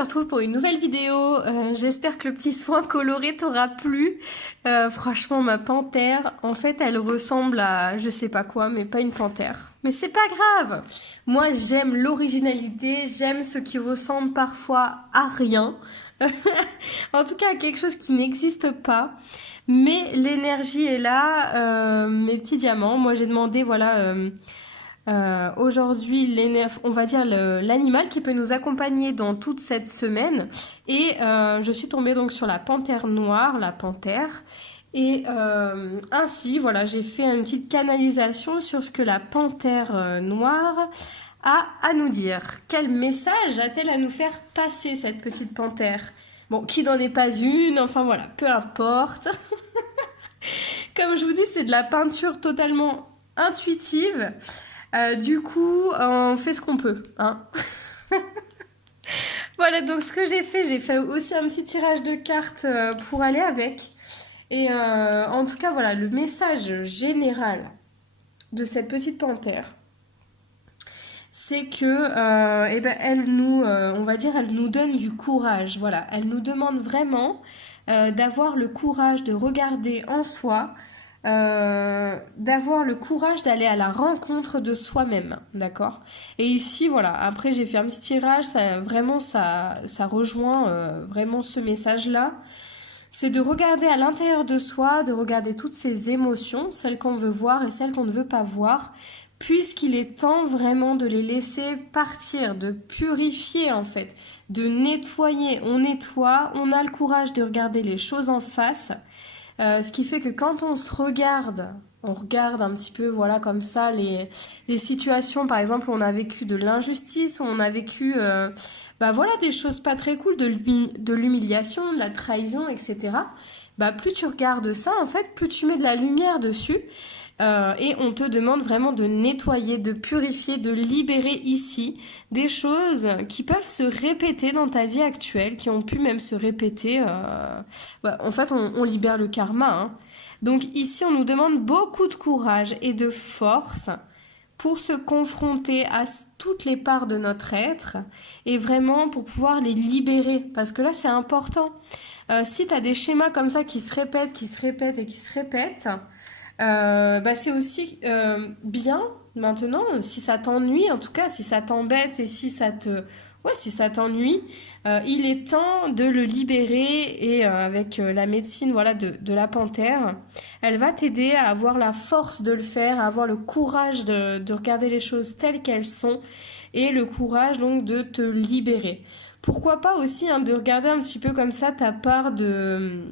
retrouve pour une nouvelle vidéo. J'espère que le petit soin coloré t'aura plu. Franchement, ma panthère, en fait, elle ressemble à je sais pas quoi, mais pas une panthère. Mais c'est pas grave. Moi, j'aime l'originalité, j'aime ce qui ressemble parfois à rien. En tout cas, à quelque chose qui n'existe pas. Mais l'énergie est là, mes petits diamants. Moi, j'ai demandé, voilà, aujourd'hui, on va dire l'animal qui peut nous accompagner dans toute cette semaine. Et je suis tombée donc sur la panthère noire, la panthère. Et ainsi, voilà, j'ai fait une petite canalisation sur ce que la panthère noire a à nous dire. Quel message a-t-elle à nous faire passer, cette petite panthère? Bon, qui n'en est pas une, enfin voilà, peu importe. Comme je vous dis, c'est de la peinture totalement intuitive. Du coup, on fait ce qu'on peut, hein. Voilà, donc ce que j'ai fait aussi un petit tirage de cartes pour aller avec. Et en tout cas, voilà, le message général de cette petite panthère, c'est que, eh ben, on va dire, elle nous donne du courage. Voilà, elle nous demande vraiment d'avoir le courage de regarder en soi, d'avoir le courage d'aller à la rencontre de soi-même, d'accord? Et ici, voilà, après j'ai fait un petit tirage, ça rejoint vraiment ce message-là. C'est de regarder à l'intérieur de soi, de regarder toutes ces émotions, celles qu'on veut voir et celles qu'on ne veut pas voir, puisqu'il est temps vraiment de les laisser partir, de purifier en fait, de nettoyer. On nettoie, on a le courage de regarder les choses en face. Ce qui fait que quand on regarde un petit peu, voilà, comme ça, les situations, par exemple, où on a vécu de l'injustice, où on a vécu, bah voilà, des choses pas très cool, de l'humiliation, de la trahison, etc. Bah, plus tu regardes ça, en fait, plus tu mets de la lumière dessus. Et on te demande vraiment de nettoyer, de purifier, de libérer ici des choses qui peuvent se répéter dans ta vie actuelle, qui ont pu même se répéter. Ouais, en fait, on libère le karma, hein. Donc ici, on nous demande beaucoup de courage et de force pour se confronter à toutes les parts de notre être et vraiment pour pouvoir les libérer. Parce que là, c'est important. Si tu as des schémas comme ça qui se répètent, qui se répètent et qui se répètent, bah c'est aussi bien maintenant, si ça t'ennuie, en tout cas, si ça t'embête et si ça te... Ouais, si ça t'ennuie, il est temps de le libérer et avec la médecine voilà, de la panthère, elle va t'aider à avoir la force de le faire, à avoir le courage de regarder les choses telles qu'elles sont et le courage donc de te libérer. Pourquoi pas aussi hein, de regarder un petit peu comme ça ta part de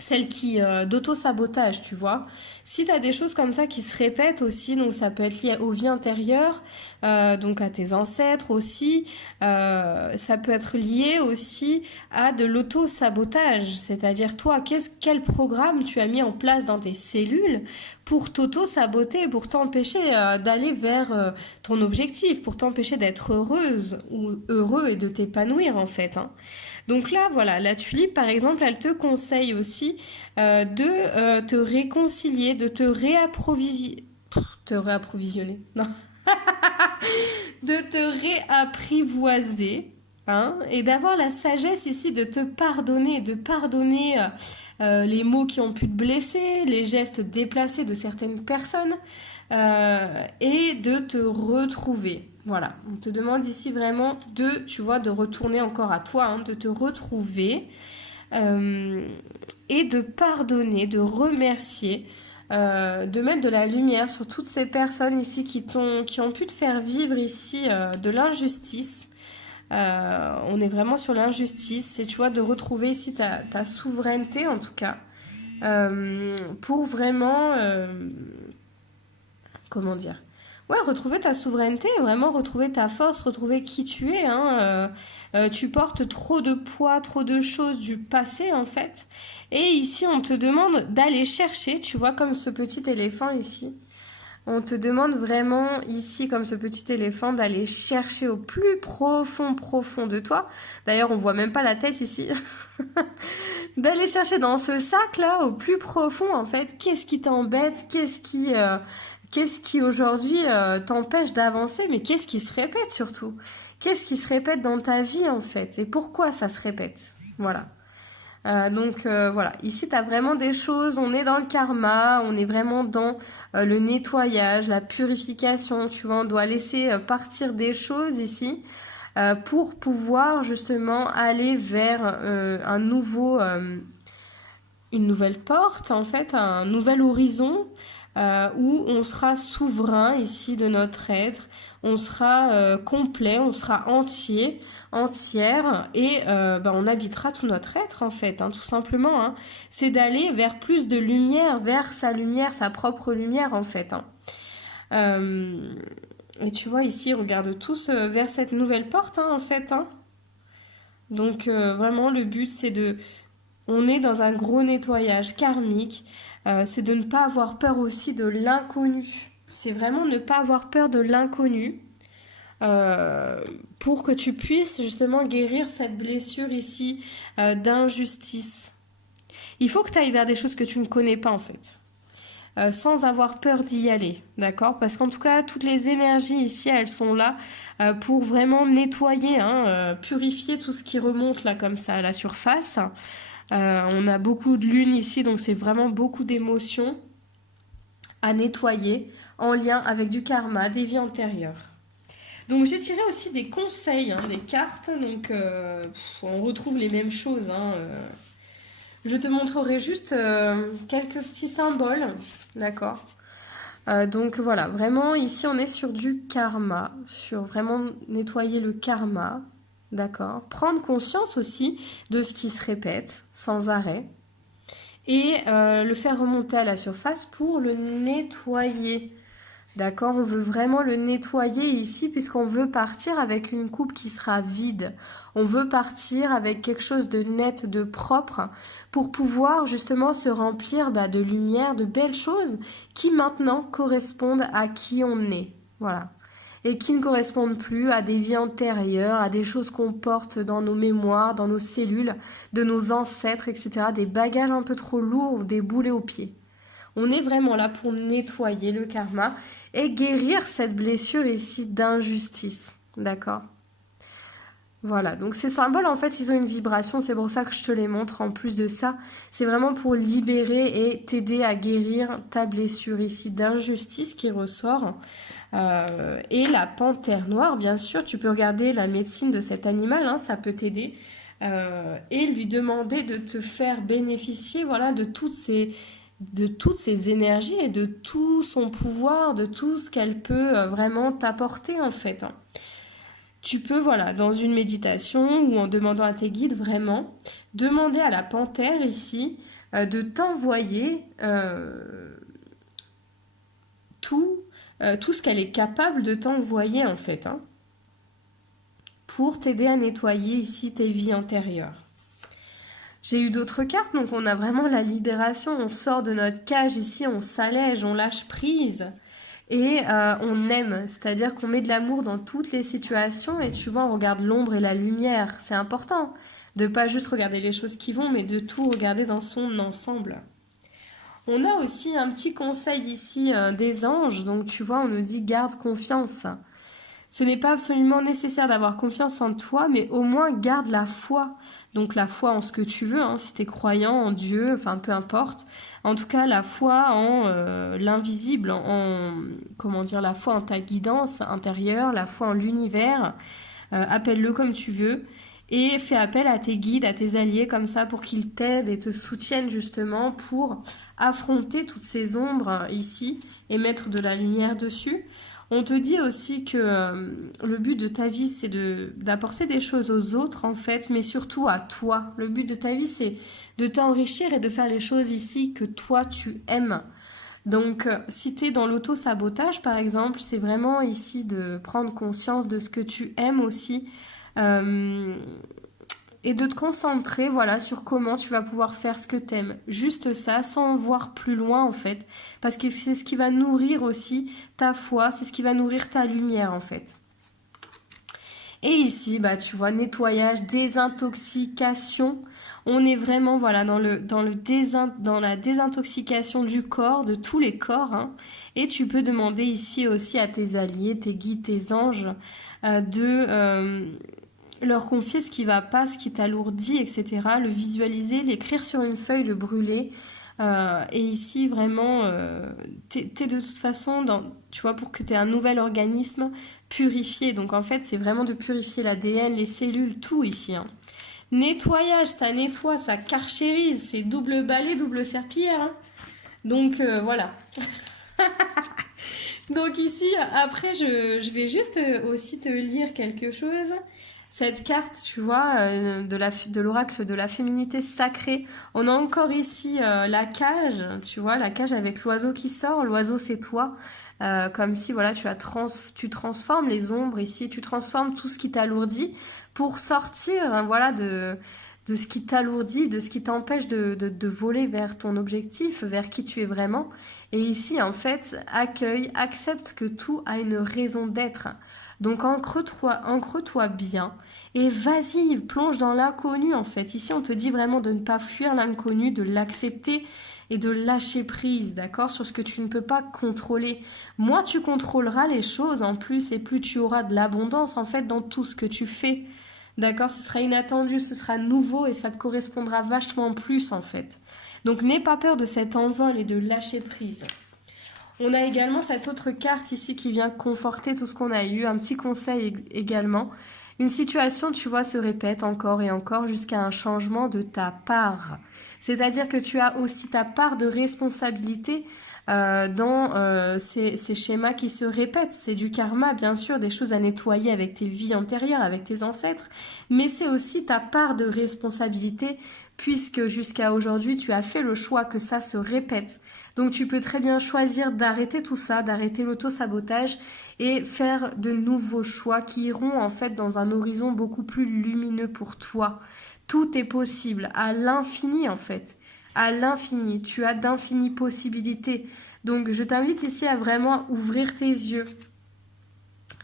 celle qui d'auto-sabotage, tu vois. Si tu as des choses comme ça qui se répètent aussi, donc ça peut être lié aux vies antérieures, donc à tes ancêtres aussi, ça peut être lié aussi à de l'auto-sabotage, c'est-à-dire toi, quel programme tu as mis en place dans tes cellules pour t'auto-saboter, pour t'empêcher d'aller vers ton objectif, pour t'empêcher d'être heureuse ou heureux et de t'épanouir en fait, hein. Donc là, voilà, la tulipe, par exemple, elle te conseille aussi de te réconcilier, de te réapprovisionner, non, de te réapprivoiser, hein, et d'avoir la sagesse ici de te pardonner, de pardonner les mots qui ont pu te blesser, les gestes déplacés de certaines personnes, et de te retrouver. Voilà, on te demande ici vraiment tu vois, de retourner encore à toi, hein, de te retrouver et de pardonner, de remercier, de mettre de la lumière sur toutes ces personnes ici qui ont pu te faire vivre ici de l'injustice. On est vraiment sur l'injustice, c'est tu vois de retrouver ici ta souveraineté en tout cas, pour vraiment, comment dire, ouais, retrouver ta souveraineté, vraiment retrouver ta force, retrouver qui tu es, hein. Tu portes trop de poids, trop de choses du passé en fait. Et ici, on te demande d'aller chercher, tu vois, comme ce petit éléphant ici. On te demande vraiment ici, comme ce petit éléphant, d'aller chercher au plus profond, profond de toi. D'ailleurs, on voit même pas la tête ici. D'aller chercher dans ce sac-là, au plus profond, en fait, qu'est-ce qui t'embête, Qu'est-ce qui aujourd'hui t'empêche d'avancer, mais qu'est-ce qui se répète surtout? Qu'est-ce qui se répète dans ta vie en fait? Et pourquoi ça se répète? Voilà. Voilà, ici tu as vraiment des choses, on est dans le karma, on est vraiment dans le nettoyage, la purification, tu vois, on doit laisser partir des choses ici pour pouvoir justement aller vers une nouvelle porte, en fait, un nouvel horizon où on sera souverain ici de notre être, on sera complet, on sera entier, entière, et on habitera tout notre être, en fait, hein, tout simplement. Hein. C'est d'aller vers plus de lumière, sa propre lumière, en fait. Hein. Euh, et tu vois, ici, on regarde tous vers cette nouvelle porte, hein, en fait. Hein. Donc, vraiment, le but, c'est de on est dans un gros nettoyage karmique. C'est de ne pas avoir peur aussi de l'inconnu. C'est vraiment ne pas avoir peur de l'inconnu euh, pour que tu puisses justement guérir cette blessure ici d'injustice. Il faut que tu ailles vers des choses que tu ne connais pas en fait. Sans avoir peur d'y aller, d'accord? Parce qu'en tout cas, toutes les énergies ici, elles sont là pour vraiment nettoyer, hein, purifier tout ce qui remonte là comme ça à la surface. On a beaucoup de lune ici, donc c'est vraiment beaucoup d'émotions à nettoyer en lien avec du karma, des vies antérieures. Donc j'ai tiré aussi des conseils, hein, des cartes, donc on retrouve les mêmes choses. Hein, Je te montrerai juste quelques petits symboles, d'accord. Donc voilà, vraiment ici on est sur du karma, sur vraiment nettoyer le karma, d'accord. Prendre conscience aussi de ce qui se répète sans arrêt et le faire remonter à la surface pour le nettoyer. D'accord, on veut vraiment le nettoyer ici puisqu'on veut partir avec une coupe qui sera vide. On veut partir avec quelque chose de net, de propre pour pouvoir justement se remplir de lumière, de belles choses qui maintenant correspondent à qui on est. Voilà. Et qui ne correspondent plus à des vies antérieures, à des choses qu'on porte dans nos mémoires, dans nos cellules, de nos ancêtres, etc. Des bagages un peu trop lourds ou des boulets aux pieds. On est vraiment là pour nettoyer le karma et guérir cette blessure ici d'injustice. D'accord? Voilà, donc ces symboles, en fait, ils ont une vibration, c'est pour ça que je te les montre. En plus de ça, c'est vraiment pour libérer et t'aider à guérir ta blessure ici d'injustice qui ressort. Et la panthère noire, bien sûr, tu peux regarder la médecine de cet animal, hein, ça peut t'aider. Et lui demander de te faire bénéficier, voilà, de toutes ces énergies et de tout son pouvoir, de tout ce qu'elle peut vraiment t'apporter en fait. Hein. Tu peux, voilà, dans une méditation ou en demandant à tes guides, vraiment, demander à la panthère ici de t'envoyer tout, tout ce qu'elle est capable de t'envoyer en fait, hein, pour t'aider à nettoyer ici tes vies antérieures. J'ai eu d'autres cartes, donc on a vraiment la libération, on sort de notre cage ici, on s'allège, on lâche prise et on aime, c'est-à-dire qu'on met de l'amour dans toutes les situations et tu vois, on regarde l'ombre et la lumière, c'est important de pas juste regarder les choses qui vont, mais de tout regarder dans son ensemble. On a aussi un petit conseil ici des anges, donc tu vois, on nous dit garde confiance. Ce n'est pas absolument nécessaire d'avoir confiance en toi, mais au moins garde la foi. Donc la foi en ce que tu veux, hein, si tu es croyant en Dieu, enfin peu importe. En tout cas, la foi en l'invisible, comment dire, la foi en ta guidance intérieure, la foi en l'univers. Appelle-le comme tu veux. Et fais appel à tes guides, à tes alliés comme ça pour qu'ils t'aident et te soutiennent justement pour affronter toutes ces ombres ici et mettre de la lumière dessus. On te dit aussi que le but de ta vie, c'est d'apporter des choses aux autres, en fait, mais surtout à toi. Le but de ta vie, c'est de t'enrichir et de faire les choses ici que toi, tu aimes. Donc, si tu es dans l'auto-sabotage, par exemple, c'est vraiment ici de prendre conscience de ce que tu aimes aussi. Euh, et de te concentrer voilà sur comment tu vas pouvoir faire ce que t'aimes. Juste ça, sans voir plus loin en fait, parce que c'est ce qui va nourrir aussi ta foi, c'est ce qui va nourrir ta lumière en fait. Et ici, tu vois, nettoyage, désintoxication. On est vraiment voilà dans la désintoxication du corps, de tous les corps, hein. Et tu peux demander ici aussi à tes alliés, tes guides, tes anges, de leur confier ce qui va pas, ce qui t'alourdit, etc. Le visualiser, l'écrire sur une feuille, le brûler. Et ici, vraiment, t'es de toute façon, tu vois, pour que tu aies un nouvel organisme purifié. Donc en fait, c'est vraiment de purifier l'ADN, les cellules, tout ici, hein. Nettoyage, ça nettoie, ça carchérise, c'est double balai, double serpillière, hein. Donc voilà. Donc ici, après, je vais juste aussi te lire quelque chose. Cette carte, tu vois, de l'oracle de la féminité sacrée. On a encore ici la cage, tu vois, la cage avec l'oiseau qui sort. L'oiseau, c'est toi. Comme si, voilà, tu transformes les ombres ici, tu transformes tout ce qui t'alourdit pour sortir, hein, voilà, de ce qui t'alourdit, de ce qui t'empêche de voler vers ton objectif, vers qui tu es vraiment. Et ici, en fait, accueille, accepte que tout a une raison d'être. Donc ancre-toi bien et vas-y, plonge dans l'inconnu en fait. Ici, on te dit vraiment de ne pas fuir l'inconnu, de l'accepter et de lâcher prise, d'accord, sur ce que tu ne peux pas contrôler. Moins tu contrôleras les choses en plus et plus tu auras de l'abondance en fait dans tout ce que tu fais. D'accord, ce sera inattendu, ce sera nouveau et ça te correspondra vachement plus en fait. Donc n'aie pas peur de cet envol et de lâcher prise. On a également cette autre carte ici qui vient conforter tout ce qu'on a eu. Un petit conseil également. Une situation, tu vois, se répète encore et encore jusqu'à un changement de ta part. C'est-à-dire que tu as aussi ta part de responsabilité dans ces schémas qui se répètent. C'est du karma, bien sûr, des choses à nettoyer avec tes vies antérieures, avec tes ancêtres, mais c'est aussi ta part de responsabilité puisque jusqu'à aujourd'hui, tu as fait le choix que ça se répète. Donc tu peux très bien choisir d'arrêter tout ça, d'arrêter l'auto-sabotage et faire de nouveaux choix qui iront en fait dans un horizon beaucoup plus lumineux pour toi. Tout est possible, à l'infini en fait. À l'infini, tu as d'infinies possibilités. Donc je t'invite ici à vraiment ouvrir tes yeux.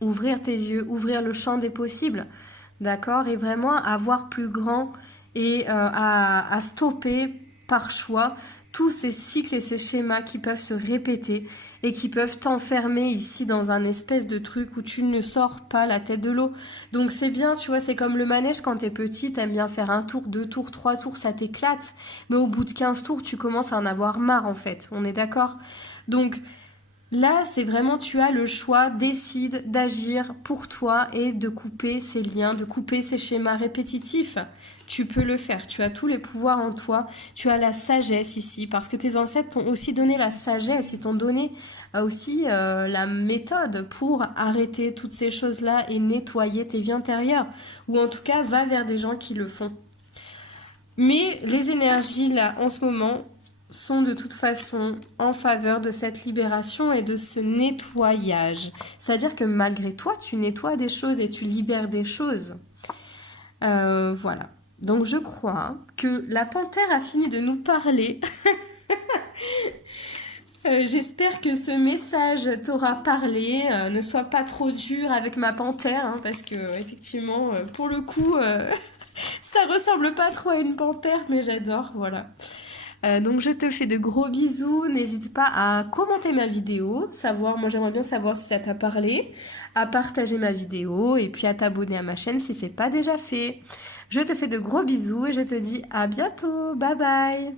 Ouvrir tes yeux, ouvrir le champ des possibles. D'accord? Et vraiment à voir plus grand et à stopper par choix tous ces cycles et ces schémas qui peuvent se répéter et qui peuvent t'enfermer ici dans un espèce de truc où tu ne sors pas la tête de l'eau. Donc c'est bien, tu vois, c'est comme le manège quand t'es petit, t'aimes bien faire un tour, deux tours, trois tours, ça t'éclate. Mais au bout de 15 tours, tu commences à en avoir marre en fait, on est d'accord? Donc là, c'est vraiment, tu as le choix, décide d'agir pour toi et de couper ces liens, de couper ces schémas répétitifs. Tu peux le faire, tu as tous les pouvoirs en toi, tu as la sagesse ici, parce que tes ancêtres t'ont aussi donné la sagesse, ils t'ont donné aussi la méthode pour arrêter toutes ces choses-là et nettoyer tes vies intérieures, ou en tout cas, va vers des gens qui le font. Mais les énergies, là, en ce moment, sont de toute façon en faveur de cette libération et de ce nettoyage. C'est-à-dire que malgré toi, tu nettoies des choses et tu libères des choses. Voilà. Donc je crois que la panthère a fini de nous parler. J'espère que ce message t'aura parlé. Ne sois pas trop dur avec ma panthère, hein, parce que effectivement, pour le coup, ça ressemble pas trop à une panthère, mais j'adore. Voilà. Donc je te fais de gros bisous, n'hésite pas à commenter ma vidéo, moi j'aimerais bien savoir si ça t'a parlé, à partager ma vidéo et puis à t'abonner à ma chaîne si c'est pas déjà fait. Je te fais de gros bisous et je te dis à bientôt, bye bye.